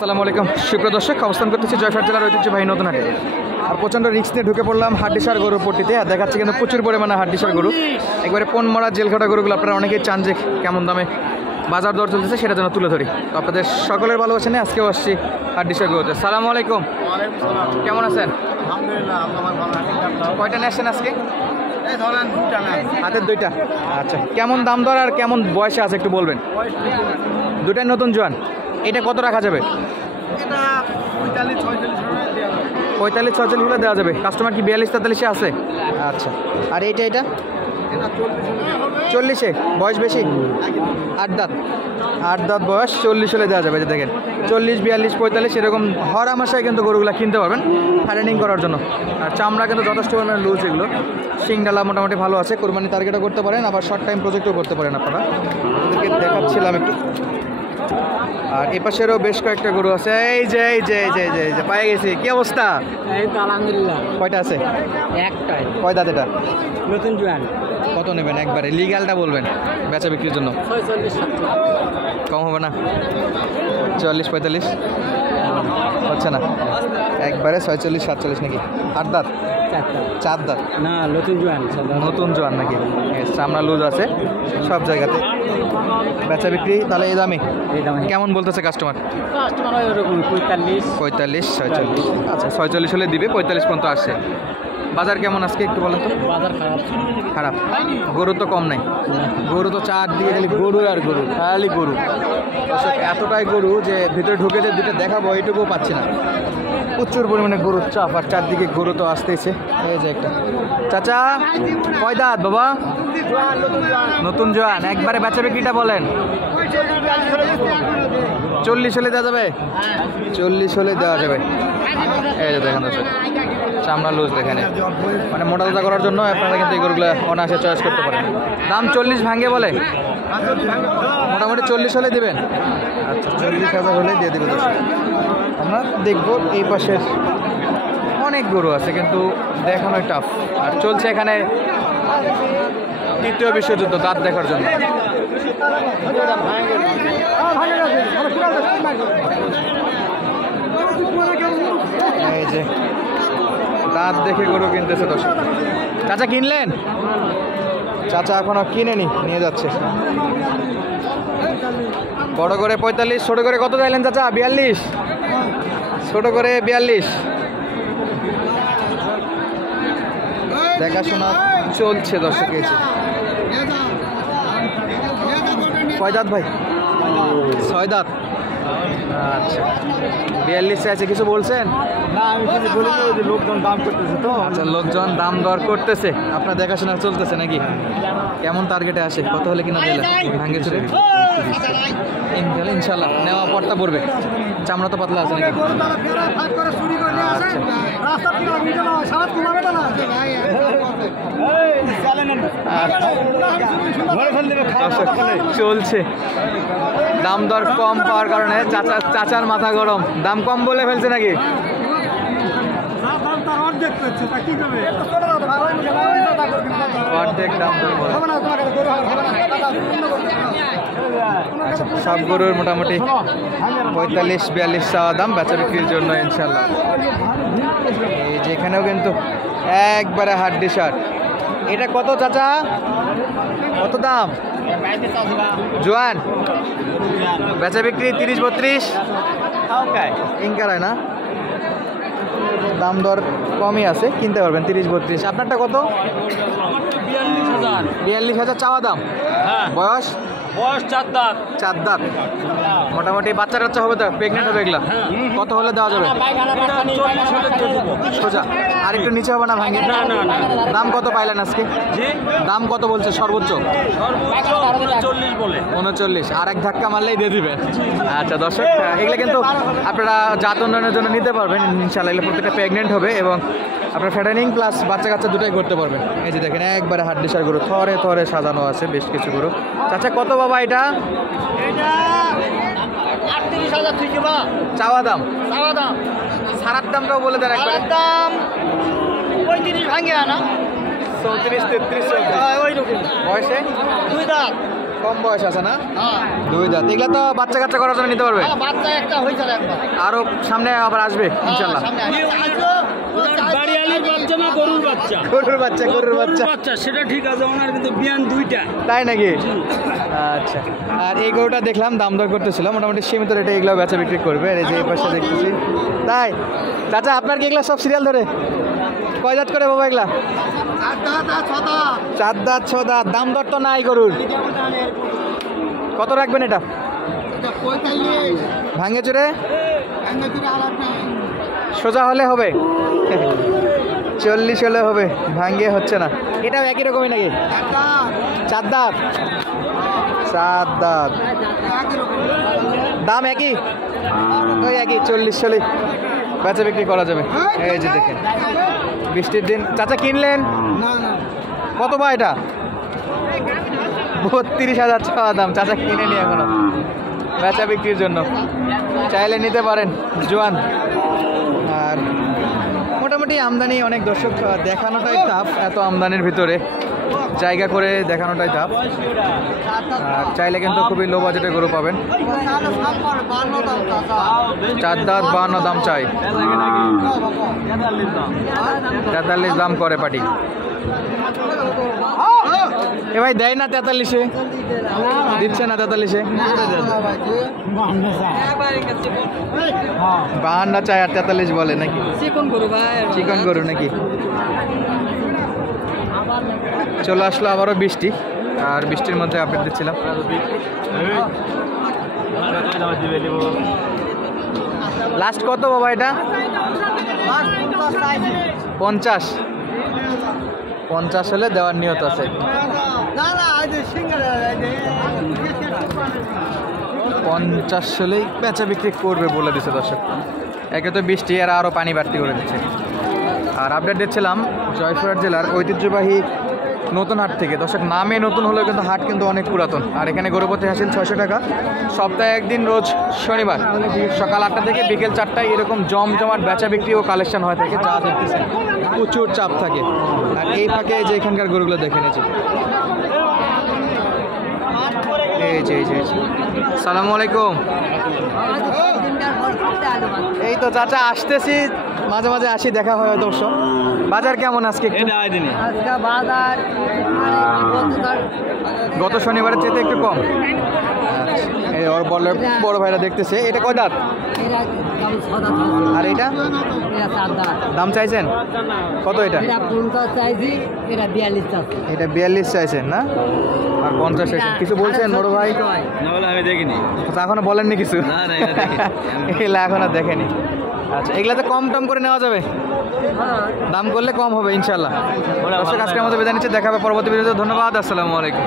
আসসালামু আলাইকুম সুপ্রিয় দর্শক, অবস্থান করতেছি জয়পুরহাট জেলার ঐতিহ্যবাহী নতুন হাটে। আর প্রচণ্ড রিস্ক নিয়ে ঢুকে পড়লাম হাড্ডিসার গরুর পট্টিতে। আর দেখাচ্ছে কিন্তু প্রচুর পরিমাণে হাড্ডিসার গরু, একবারে পোন মারা জেলখাটা গরুগুলো আপনারা অনেকেই চান যে কেমন দামে বাজার দর চলতেছে সেটা যেন তুলে ধরি। তো আপনাদের সকলের ভালোবাসা নিয়ে আজকেও আসছি হাড্ডিসার গরুতে। সালামু আলাইকুম, কেমন আছেন? কয়টা নিয়ে আসছেন আজকে? হাতের দুইটা। আচ্ছা, কেমন দাম দর আর কেমন বয়সে আছে একটু বলবেন? দুটাই নতুন জোয়ান। এটা কত রাখা যাবে? 45-46 হলে দেওয়া যাবে। কাস্টমার কি 42-43 আছে? আচ্ছা, আর এটা 40-এ বয়স বেশি? 8 দাঁত বয়স, 40 হলে দেওয়া যাবে। যে দেখেন 40, 42, 45 এরকম হরা মাসায় কিন্তু গরুগুলো কিনতে পারবেন ফাইনালিং করার জন্য। আর চামড়া কিন্তু যথেষ্ট পরিমাণে লুজ, এগুলো শিংডালা মোটামুটি ভালো আছে। কোরবানি টার্গেটও করতে পারেন, আবার শর্ট টাইম প্রজেক্টও করতে পারেন আপনারা। আপনাদেরকে দেখাচ্ছিলাম একটু। আর এপাশেরও বেশ কয়েকটা গরু আছে। এই যে পায়ে গেছি। কি অবস্থা? এই তো আলহামদুলিল্লাহ। কয়টা আছে? একটাই। কয় দাঁত এটা? নতুন জোয়ান। কত নেবেন? একবারে লিগ্যালটা বলবেন বেচা বিক্রির জন্য। 46-47 কম হবে না? 44-45 হচ্ছে না? একবারে 46-47 নাকি? 8 দাঁত? 4 দাঁত না, নতুন জোয়ান। নতুন জোয়ান নাকি? চামড়া লুজ আছে সব জায়গাতে। বেচা বিক্রি তাহলে এই দামে? এই দামে। কেমন বলতেছে কাস্টমার? কাস্টমার ওরকম 45-46। আচ্ছা, 46 হলে দিবে। 45 পর্যন্ত আসছে। বাজার কেমন আজকে একটু বলেন তো? বাজার খারাপ। গরু তো কম নাই, গরু তো চারদিকে খালি গরু আর গরু, খালি গরু। এতটাই গরু যে ভিতরে ঢুকে যে দুটো দেখাবো এইটুকুও পাচ্ছি না। প্রচুর পরিমাণে গরুর চাপ, আর চারদিকে গরু তো আসতেছে। এই যে একটা চাচা, কয় দাঁত বাবা? নতুন জোয়ান। একবারে বেচা বিক্রিটা বলেন। 40 হলে দেওয়া যাবে? 40 হলে দেওয়া যাবে। এই যে দেখেন দর্শক, চামড়া লুজ দেখেন। মানে মোটা তাজা করার জন্য আপনারা কিন্তু এই গরুগুলো অনায়াসে চয়েস করতে পারেন। দাম 40 ভাঙে বলে? মোটামুটি 40 হলে দেবেন? আচ্ছা, 40,000 হলে দিয়ে দেবে দর্শক। আমরা দেখবো এই পাশের অনেক গরু আছে, কিন্তু দেখানো টাফ। আর চলছে এখানে তৃতীয় বিশ্বযুদ্ধ, দাঁত দেখার জন্য। এই যে দাঁত দেখে গরু কিনতেছে দর্শক। চাচা কিনলেন? চাচা এখনো কিনেনি, নিয়ে যাচ্ছে। বড় করে 45, ছোট করে কত চাইলেন চাচা? 42। ছোট করে 42। দেখাশোনা চলছে দর্শক। কয় দাঁত ভাই? 6 দাঁত। আচ্ছা, 42 চাইছে। কিছু বলছেন? না, আমি বলি যে লোকজন দাম করতেছে তো। আচ্ছা, লোকজন দাম দর করতেছে, আপনার দেখাশোনা চলতেছে নাকি? কেমন টার্গেটে আসে? কত হলে কিনা দিলে ভাঙে চলে? ইনশাল্লাহ নেওয়া পড়তা পড়বে। চামড়া তো পাতলা আছে নাকি? চলছে দাম দর কম পাওয়ার কারণে চাচার মাথা গরম। দাম কম বলে ফেলছে নাকি? অর্ধেক দাম দর বলে। আচ্ছা, সব গরুর মোটামুটি 45-42 চাওয়া দাম, বেচা বিক্রির জন্য ইনশাল্লাহ। এই যেখানেও কিন্তু একবারে হাড্ডিসার। এটা কত চাচা? কত দাম? জোয়ান। বেচা বিক্রি 30-32 ইনকারায় না? দাম দর কমই আছে, কিনতে পারবেন 30-32। আপনারটা কত? 42,000 চাওয়া দাম। বয়স? 4 দাঁত। 4 দাঁত। মোটামুটি বাচ্চা টাচ্চা হবে তো? প্রেগনেন্ট হবে এগুলা? কত হলে দেওয়া যাবে? সোজা। আর একটু নিচে হবে না ভাঙে? দাম কত পাইলেন আজকে? দাম কত বলছে সর্বোচ্চ? 39। আর এক ধাক্কা মারলেই দিয়ে দিবেন। আচ্ছা দর্শক, এগুলো কিন্তু আপনারা জাত উন্নয়নের জন্য নিতে পারবেন ইনশাল্লাহ। এগুলো প্রত্যেকটা প্রেগনেন্ট হবে এবং আপনার ফ্যাটানিং প্লাস বাচ্চা কাচ্চা দুটাই করতে পারবেন। এই যে দেখেন একবারে হাড্ডিসার গরু, থরে থরে সাজানো আছে বেশ কিছু গরু। আচ্ছা, কত বাবা এটা? 38,000 থেকে বা চাওয়া দাম? সারার সারার দামটাও বলে দেন একবার। দাম 35 ভাঙে না? 34-33 ওই রকম। বয়সে? 2 দাঁত। কম বয়স আছে না? হ্যাঁ 2 দাঁত। এগুলা তো বাচ্চা কাচ্চা করার জন্য নিতে পারবে। বাচ্চা একটা হয়েছে একবার আরো সামনে আবার আসবে ইনশাল্লাহ। বাড়িয়ালির বাচ্চা না গরুর বাচ্চা? গরুর বাচ্চা, গরুর বাচ্চা। বাচ্চা সেটা ঠিক আছে, ওনার কিন্তু বিয়ান 2টা। তাই নাকি? আচ্ছা। আর এই গরুটা দেখলাম দাম দর করতেছিল, মোটামুটি সীমিত রেটে এগুলো বেচা বিক্রি করবে। আর এই যে এই পাশে দেখতেছি। তাই চাচা আপনার কি এগুলা সব সিরিয়াল ধরে? কয় দাঁত করে বাবা এগুলা? 4 দাঁত 6 দাঁত। দাম দর তো নাই গরুর। কত রাখবেন এটা? ভাঙে চুরে সোজা হলে হবে? 40 হলে হবে, ভাঙ্গে হচ্ছে না। এটাও একই রকমই নাকি? 4 দাঁত। 4 দাঁত। দাম একই? ওই একই 40 হলে বেচা বিক্রি করা যাবে। এই যে দেখেন বৃষ্টির দিন। চাচা কিনলেন কত বা এটা? 32,000 চাওয়া দাম। চাচা কিনে নি এখনো, বেচা বিক্রির জন্য। চাইলে নিতে পারেন জোয়ান। আর মোটামুটি আমদানি অনেক। দর্শক দেখানোটাই টাফ, এত আমদানির ভিতরে জায়গা করে দেখানোটাই টাফ। আর চাইলে কিন্তু খুবই লো বাজেটে গরু পাবেন। 4 দাঁত 52 দাম চাই। 43 দাম করে পাটি। এ ভাই দেয় না 43-এ? দিচ্ছে না 43-এ? 52 চাই আর 43 বলে নাকি? চিকন গরু নাকি? চলে আসলো আবারও বৃষ্টি, আর বৃষ্টির মধ্যে আপডেট দিচ্ছিলাম। লাস্ট কত বাবা এটা? 50 হলে দেওয়ার নিয়ত আছে। 50 হলেই বেচা বিক্রি করবে বলে দিচ্ছে দর্শক। একে তো বৃষ্টি আর আরও পানি বাড়তি করে দিচ্ছে। আর আপডেট দিচ্ছিলাম জয়পুরহাট জেলার ঐতিহ্যবাহী নতুন হাট থেকে। দর্শক নামে নতুন হলেও কিন্তু হাট কিন্তু অনেক পুরাতন। আর এখানে গরুপতি হাসিল 600 টাকা, সপ্তাহে একদিন রোজ শনিবার সকাল 8টা থেকে বিকেল 4টায় এরকম জমজমাট বেচা বিক্রি ও কালেকশন হয়ে থাকে, যা দেখতেছেন প্রচুর চাপ থাকে। আর এই ফাঁকে যে এখানকার গরুগুলো দেখে নিয়েছি। এই যে সালামু আলাইকুম। এই তো চাচা আসতেছি, মাঝে মাঝে আসি, দেখা হয় হয়তো। অবশ্য বাজার কেমন আজকে? গত শনিবারের চেয়ে একটু কম। এই ওর বড় ভাইরা দেখতেছে। এটা কয় দাঁত? আর এটা দাম চাইছেন কত? এটা 42 চাইছেন না? আর 50 চাইছেন। কিছু বলছেন বড় ভাই? আমি দেখিনি এখনো বলেননি কিছু? এগুলা এখনো দেখেনি। আচ্ছা, এগুলাতে কম টম করে নেওয়া যাবে? দাম করলে কম হবে ইনশাল্লাহ। দর্শক আজকের মতো বিদায় নিচ্ছে, দেখা হবে পরবর্তী ভিডিওতে। ধন্যবাদ, আসসালামু আলাইকুম।